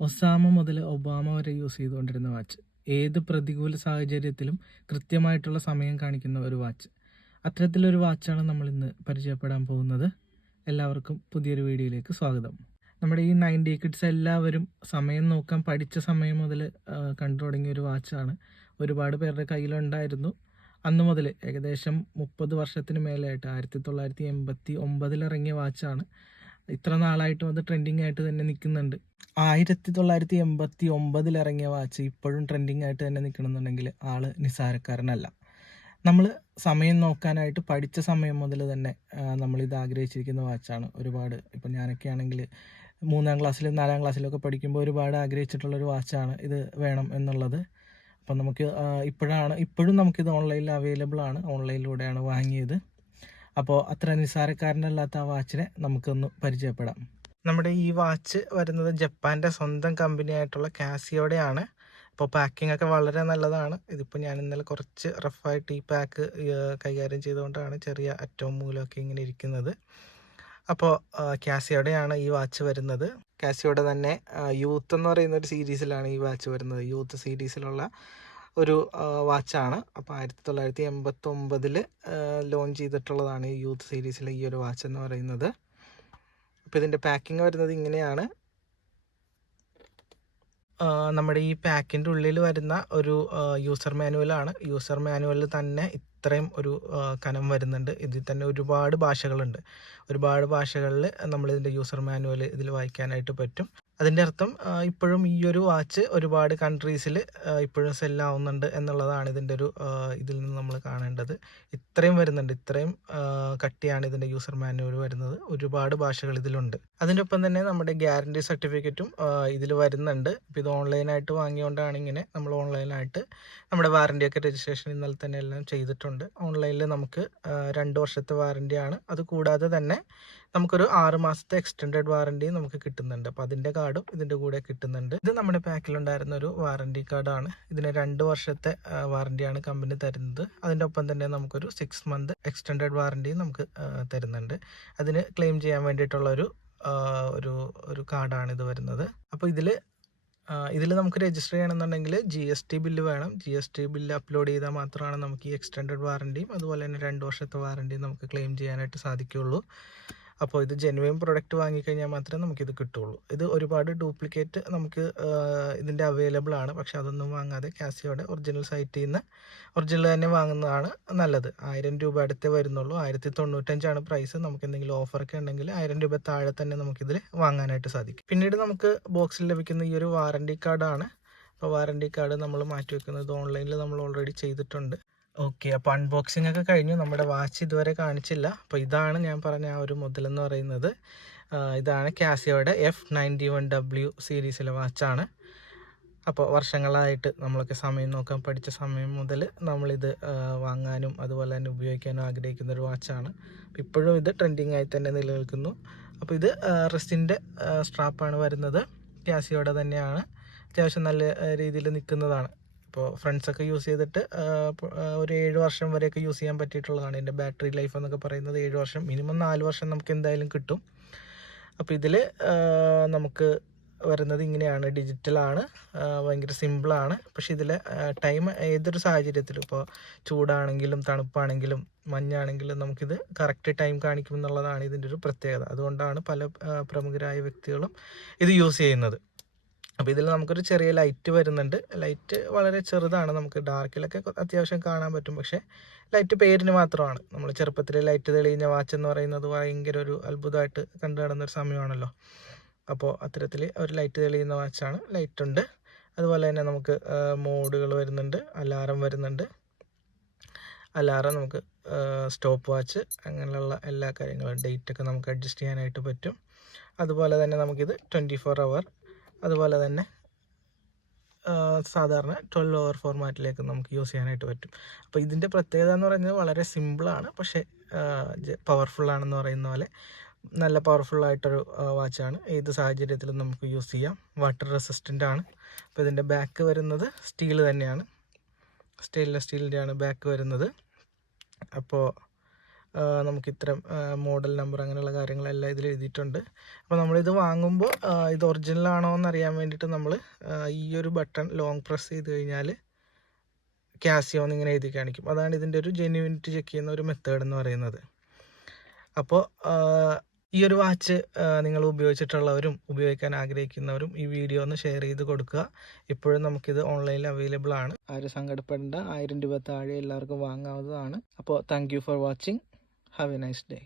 Osama മുതൽ Obama വരെ use ചെയ്തുകൊണ്ടിരുന്ന വാച്ച്. ഏത് പ്രതികൂല സാഹചര്യത്തിലും കൃത്യമായിട്ടുള്ള സമയം കാണിക്കുന്ന ഒരു വാച്ച്. അത്തരത്തിലൊരു വാച്ചാണ് നമ്മൾ ഇന്ന് പരിചയപ്പെടാൻ പോകുന്നത്. എല്ലാവർക്കും പുതിയൊരു വീഡിയോയിലേക്ക് സ്വാഗതം. നമ്മുടെ ഈ 90 കിഡ്സ് എല്ലാവരും സമയം നോക്കാൻ പഠിച്ച സമയം മുതൽ കണ്ടു തുടങ്ങിയ ഒരു വാച്ചാണ്. ഒരുപാട് പേരുടെ കയ്യിലുണ്ടായിരുന്നു. അന്ന് മുതൽ ഏകദേശം 30 വർഷത്തിന് മേലെയായിട്ട് 1989 ഇറങ്ങിയ വാച്ചാണ്. ഇത്ര നാളായിട്ടും അത് ട്രെൻഡിങ് ആയിട്ട് തന്നെ നിൽക്കുന്നുണ്ട്. 1989 ഇറങ്ങിയ വാച്ച് ഇപ്പോഴും ട്രെൻഡിങ് ആയിട്ട് തന്നെ നിൽക്കണമെന്നുണ്ടെങ്കിൽ ആള് നിസ്സാരക്കാരനല്ല. നമ്മൾ സമയം നോക്കാനായിട്ട് പഠിച്ച സമയം മുതൽ തന്നെ നമ്മളിത് ആഗ്രഹിച്ചിരിക്കുന്ന വാച്ചാണ്. ഒരുപാട് ഇപ്പം ഞാനൊക്കെ ആണെങ്കിൽ 3-ാം ക്ലാസ്സിലും 4-ാം ക്ലാസ്സിലൊക്കെ പഠിക്കുമ്പോൾ ഒരുപാട് ആഗ്രഹിച്ചിട്ടുള്ളൊരു വാച്ചാണ് ഇത് വേണം എന്നുള്ളത്. അപ്പം നമുക്ക് ഇപ്പോഴും നമുക്കിത് ഓൺലൈനിൽ അവൈലബിൾ ആണ്. ഓൺലൈനിലൂടെയാണ് വാങ്ങിയത്. അപ്പോൾ അത്ര നിസ്സാരക്കാരനല്ലാത്ത ആ വാച്ചിനെ നമുക്കൊന്ന് പരിചയപ്പെടാം. നമ്മുടെ ഈ വാച്ച് വരുന്നത് ജപ്പാൻ്റെ സ്വന്തം കമ്പനിയായിട്ടുള്ള കാസിയോടെയാണ്. അപ്പോൾ പാക്കിംഗ് ഒക്കെ വളരെ നല്ലതാണ്. ഇതിപ്പോൾ ഞാൻ ഇന്നലെ കുറച്ച് റഫായിട്ട് ഈ പാക്ക് കൈകാര്യം ചെയ്തുകൊണ്ടാണ് ചെറിയ അറ്റവും മൂലമൊക്കെ ഇങ്ങനെ ഇരിക്കുന്നത്. അപ്പോൾ കാസിയോടെയാണ് ഈ വാച്ച് വരുന്നത്. കാസിയോടെ തന്നെ യൂത്ത് എന്ന് പറയുന്ന ഒരു സീരീസിലാണ് ഈ വാച്ച് വരുന്നത്. യൂത്ത് സീരീസിലുള്ള ഒരു വാച്ചാണ്. അപ്പോൾ 1989 ലോഞ്ച് ചെയ്തിട്ടുള്ളതാണ് ഈ യൂത്ത് സീരീസിലെ ഈ ഒരു വാച്ച് എന്ന് പറയുന്നത്. അപ്പോൾ ഇതിൻ്റെ പാക്കിങ് വരുന്നത് ഇങ്ങനെയാണ്. നമ്മുടെ ഈ പാക്കിൻ്റെ ഉള്ളിൽ വരുന്ന ഒരു യൂസർ മാനുവലാണ്. യൂസർ മാനുവലിൽ തന്നെ ഇത്രയും ഒരു കനം വരുന്നുണ്ട്. ഇതിൽ തന്നെ ഒരുപാട് ഭാഷകളുണ്ട്. ഒരുപാട് ഭാഷകളിൽ നമ്മളിതിൻ്റെ യൂസർ മാനുവൽ ഇതിൽ വായിക്കാനായിട്ട് പറ്റും. അതിൻ്റെ അർത്ഥം ഇപ്പോഴും ഈ ഒരു വാച്ച് ഒരുപാട് കൺട്രീസിൽ ഇപ്പോഴും സെല്ലാവുന്നുണ്ട് എന്നുള്ളതാണ് ഇതിൻ്റെ ഒരു ഇതിൽ നിന്ന് നമ്മൾ കാണേണ്ടത്. ഇത്രയും വരുന്നുണ്ട്. ഇത്രയും കട്ടിയാണ് ഇതിൻ്റെ യൂസർ മാനുവൽ വരുന്നത്. ഒരുപാട് ഭാഷകൾ ഇതിലുണ്ട്. അതിൻ്റെ ഒപ്പം തന്നെ നമ്മുടെ ഗ്യാരണ്ടി സർട്ടിഫിക്കറ്റും ഇതിൽ വരുന്നുണ്ട്. ഇപ്പോൾ ഇത് ഓൺലൈനായിട്ട് വാങ്ങിയോണ്ടാണ് ഇങ്ങനെ. നമ്മൾ ഓൺലൈനായിട്ട് നമ്മുടെ വാറണ്ടിയൊക്കെ രജിസ്ട്രേഷൻ ഇന്നലെ തന്നെ എല്ലാം ചെയ്തിട്ടുണ്ട്. ഓൺലൈനിൽ നമുക്ക് 2 വർഷത്തെ വാറണ്ടിയാണ്. അതുകൂടാതെ തന്നെ നമുക്കൊരു 6 മാസത്തെ എക്സ്റ്റൻഡഡ് വാറണ്ടിയും നമുക്ക് കിട്ടുന്നുണ്ട്. അപ്പോൾ അതിൻ്റെ കാർഡും ഇതിൻ്റെ കൂടെ കിട്ടുന്നുണ്ട്. ഇത് നമ്മുടെ പാക്കിലുണ്ടായിരുന്ന ഒരു വാറണ്ടി കാർഡാണ്. ഇതിന് 2 വർഷത്തെ വാറണ്ടിയാണ് കമ്പനി തരുന്നത്. അതിൻ്റെ ഒപ്പം തന്നെ നമുക്കൊരു 6 മന്ത് എക്സ്റ്റൻഡഡ് വാറണ്ടിയും നമുക്ക് തരുന്നുണ്ട്. അതിന് ക്ലെയിം ചെയ്യാൻ വേണ്ടിയിട്ടുള്ള ഒരു കാർഡാണ് ഇത് വരുന്നത്. അപ്പോൾ ഇതിൽ നമുക്ക് രജിസ്റ്റർ ചെയ്യണമെന്നുണ്ടെങ്കിൽ GST ബില്ല് വേണം. GST ബില്ല് അപ്ലോഡ് ചെയ്താൽ മാത്രമാണ് നമുക്ക് ഈ എക്സ്റ്റൻഡഡ് വാറണ്ടിയും അതുപോലെ തന്നെ 2 വർഷത്തെ വാറണ്ടിയും നമുക്ക് ക്ലെയിം ചെയ്യാനായിട്ട് സാധിക്കുകയുള്ളൂ. അപ്പോൾ ഇത് ജെനുവൻ പ്രൊഡക്റ്റ് വാങ്ങിക്കഴിഞ്ഞാൽ മാത്രമേ നമുക്കിത് കിട്ടുള്ളൂ. ഇത് ഒരുപാട് ഡ്യൂപ്ലിക്കേറ്റ് നമുക്ക് ഇതിൻ്റെ അവൈലബിൾ ആണ്. പക്ഷെ അതൊന്നും വാങ്ങാതെ കാസിയോടെ ഒറിജിനൽ സൈറ്റിൽ നിന്ന് ഒറിജിനൽ തന്നെ വാങ്ങുന്നതാണ് നല്ലത്. 1000 രൂപ അടുത്തേ വരുന്നുള്ളൂ. 1095 പ്രൈസ്. നമുക്ക് എന്തെങ്കിലും ഓഫറൊക്കെ ഉണ്ടെങ്കിൽ 1000 രൂപ താഴെ തന്നെ നമുക്കിതിൽ വാങ്ങാനായിട്ട് സാധിക്കും. പിന്നീട് നമുക്ക് ബോക്സിൽ ലഭിക്കുന്ന ഈ ഒരു വാറണ്ടി കാർഡാണ്. അപ്പോൾ വാറണ്ടി കാർഡ് നമ്മൾ മാറ്റി വെക്കുന്നത് ഓൺലൈനിൽ നമ്മൾ ഓൾറെഡി ചെയ്തിട്ടുണ്ട്. ഓക്കെ, അപ്പോൾ അൺബോക്സിംഗ് ഒക്കെ കഴിഞ്ഞു. നമ്മുടെ വാച്ച് ഇതുവരെ കാണിച്ചില്ല. അപ്പോൾ ഇതാണ് ഞാൻ പറഞ്ഞ ആ ഒരു മുതലെന്ന് പറയുന്നത്. ഇതാണ് കാസിയോയുടെ F91W സീരീസിലെ വാച്ചാണ്. അപ്പോൾ വർഷങ്ങളായിട്ട് നമ്മളൊക്കെ സമയം നോക്കാൻ പഠിച്ച സമയം മുതൽ നമ്മളിത് വാങ്ങാനും അതുപോലെ തന്നെ ഉപയോഗിക്കാനും ആഗ്രഹിക്കുന്ന ഒരു വാച്ചാണ്. ഇപ്പോഴും ഇത് ട്രെൻഡിങ് ആയി തന്നെ നിലനിൽക്കുന്നു. അപ്പോൾ ഇത് റെസ്റ്റിൻ്റെ സ്ട്രാപ്പാണ് വരുന്നത്. കാസിയോടെ തന്നെയാണ്. അത്യാവശ്യം നല്ല രീതിയിൽ നിൽക്കുന്നതാണ്. ഇപ്പോൾ ഫ്രണ്ട്സൊക്കെ യൂസ് ചെയ്തിട്ട് ഒരു 7 വർഷം വരെയൊക്കെ യൂസ് ചെയ്യാൻ പറ്റിയിട്ടുള്ളതാണ്. ഇതിൻ്റെ ബാറ്ററി ലൈഫ് എന്നൊക്കെ പറയുന്നത് 7 വർഷം, മിനിമം 4 വർഷം നമുക്ക് എന്തായാലും കിട്ടും. അപ്പോൾ ഇതിൽ നമുക്ക് വരുന്നത് ഇങ്ങനെയാണ്. ഡിജിറ്റലാണ്, ഭയങ്കര സിമ്പിളാണ്. പക്ഷേ ഇതിൽ ടൈം ഏതൊരു സാഹചര്യത്തിലും, ഇപ്പോൾ ചൂടാണെങ്കിലും തണുപ്പാണെങ്കിലും മഞ്ഞാണെങ്കിലും നമുക്കിത് കറക്റ്റ് ടൈം കാണിക്കും എന്നുള്ളതാണ് ഇതിൻ്റെ ഒരു പ്രത്യേകത. അതുകൊണ്ടാണ് പല പ്രമുഖരായ വ്യക്തികളും ഇത് യൂസ് ചെയ്യുന്നത്. അപ്പോൾ ഇതിൽ നമുക്കൊരു ചെറിയ ലൈറ്റ് വരുന്നുണ്ട്. ലൈറ്റ് വളരെ ചെറുതാണ്. നമുക്ക് ഡാർക്കിലൊക്കെ അത്യാവശ്യം കാണാൻ പറ്റും. പക്ഷേ ലൈറ്റ് പേരിന് മാത്രമാണ്. നമ്മൾ ചെറുപ്പത്തിൽ ലൈറ്റ് തെളിഞ്ഞ വാച്ച് എന്ന് പറയുന്നത് ഭയങ്കര ഒരു അത്ഭുതമായിട്ട് കണ്ടു നടന്നൊരു സമയമാണല്ലോ. അപ്പോൾ അത്തരത്തിൽ ഒരു ലൈറ്റ് തെളിയുന്ന വാച്ചാണ്. ലൈറ്റ് ഉണ്ട്. അതുപോലെ തന്നെ നമുക്ക് മോഡുകൾ വരുന്നുണ്ട്. അലാറം വരുന്നുണ്ട്. അലാറം നമുക്ക് സ്റ്റോപ്പ് വാച്ച് അങ്ങനെയുള്ള എല്ലാ കാര്യങ്ങളും ഡേറ്റൊക്കെ നമുക്ക് അഡ്ജസ്റ്റ് ചെയ്യാനായിട്ട് പറ്റും. അതുപോലെ തന്നെ നമുക്കിത് 24 അവർ, അതുപോലെ തന്നെ സാധാരണ 12 അവർ ഫോർമാറ്റിലേക്ക് നമുക്ക് യൂസ് ചെയ്യാനായിട്ട് പറ്റും. അപ്പോൾ ഇതിൻ്റെ പ്രത്യേകത എന്ന് പറയുന്നത് വളരെ സിമ്പിളാണ്. പക്ഷേ പവർഫുള്ളാണെന്ന് പറയുന്ന പോലെ നല്ല പവർഫുള്ളായിട്ടൊരു വാച്ചാണ്. ഏത് സാഹചര്യത്തിലും നമുക്ക് യൂസ് ചെയ്യാം. വാട്ടർ റെസിസ്റ്റൻ്റ് ആണ്. അപ്പോൾ ഇതിൻ്റെ ബാക്ക് വരുന്നത് സ്റ്റീൽ തന്നെയാണ്. സ്റ്റെയിൻലെസ് സ്റ്റീലിൻ്റെയാണ് ബാക്ക് വരുന്നത്. അപ്പോൾ നമുക്ക് ഇത്തരം മോഡൽ നമ്പർ അങ്ങനെയുള്ള കാര്യങ്ങളെല്ലാം ഇതിൽ എഴുതിയിട്ടുണ്ട്. അപ്പോൾ നമ്മളിത് വാങ്ങുമ്പോൾ ഇത് ഒറിജിനൽ ആണോ എന്നറിയാൻ വേണ്ടിയിട്ട് നമ്മൾ ഈ ഒരു ബട്ടൺ ലോങ് പ്രസ് ചെയ്ത് കഴിഞ്ഞാൽ കാസിയോ എന്നിങ്ങനെ എഴുതി കാണിക്കും. അതാണ് ഇതിൻ്റെ ഒരു ജെന്യുവിനിറ്റി ചെക്ക് ചെയ്യുന്ന ഒരു മെത്തേഡ് എന്ന് പറയുന്നത്. അപ്പോൾ ഈ ഒരു വാച്ച് നിങ്ങൾ ഉപയോഗിച്ചിട്ടുള്ളവരും ഉപയോഗിക്കാൻ ആഗ്രഹിക്കുന്നവരും ഈ വീഡിയോ ഒന്ന് ഷെയർ ചെയ്ത് കൊടുക്കുക. ഇപ്പോഴും നമുക്കിത് ഓൺലൈനിൽ അവൈലബിൾ ആണ്. ആരും സങ്കടപ്പെടേണ്ട, 1000 രൂപ താഴെ എല്ലാവർക്കും വാങ്ങാവുന്നതാണ്. അപ്പോൾ thank you for watching. Have A nice day.